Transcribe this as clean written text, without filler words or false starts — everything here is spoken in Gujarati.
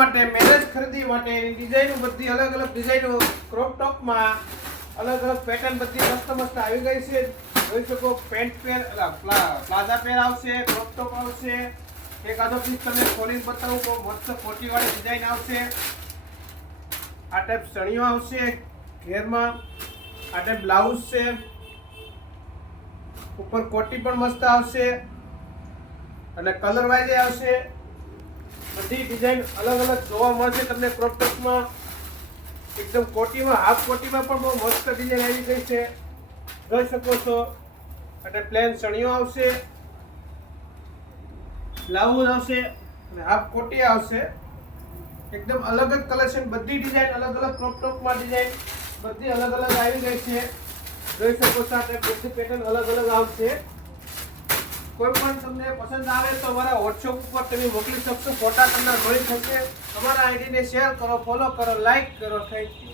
માટે મેરેજ ખરીદી માટે ડિઝાઇનો બધી અલગ અલગ ડિઝાઇનો ક્રોપ ટોપમાં અલગ અલગ પેટર્ન બધી મસ્ત મસ્ત આવી ગઈ છે. જોઈ શકો પેન્ટ પેર પ્લાઝા પેર આવશે, ક્રોપ ટોપ આવશે. એક આધો પીસ તમને ખોલીને બતાવું તો મસ્ત કોટી વાળી ડિઝાઇન આવશે. આ ટાઈપ સણીઓ આવશે ઘેરમાં. આ ટાઈપ બ્લાઉઝ છે, ઉપર કોટી પણ મસ્ત આવશે અને કલર વાઇઝ આવશે. બધી ડિઝાઇન અલગ અલગ જોવા મળશે તમને ક્રોપ ટોપમાં. એકદમ કોટીમાં, હાફ કોટીમાં પણ બહુ મસ્ત ડિઝાઇન આવી ગઈ છે, જોઈ શકો છો. અને પ્લેન સણીઓ આવશે, બ્લાઉઝ આવશે અને હાફ કોટી આવશે. એકદમ અલગ જ કલેક્શન, બધી ડિઝાઇન અલગ અલગ ક્રોપ ટોપમાં ડિઝાઇન બધી અલગ અલગ આવી ગઈ છે, જોઈ શકો છો. આ બધી પેટર્ન અલગ અલગ આવશે. કોઈ પણ તમને પસંદ આવે તો અમારા વોટ્સએપ ઉપર તમે મોકલી શકશો. ફોટા તમને મળી શકશે. અમારા આઈડીને શેર કરો, ફોલો કરો, લાઈક કરો. Thank you.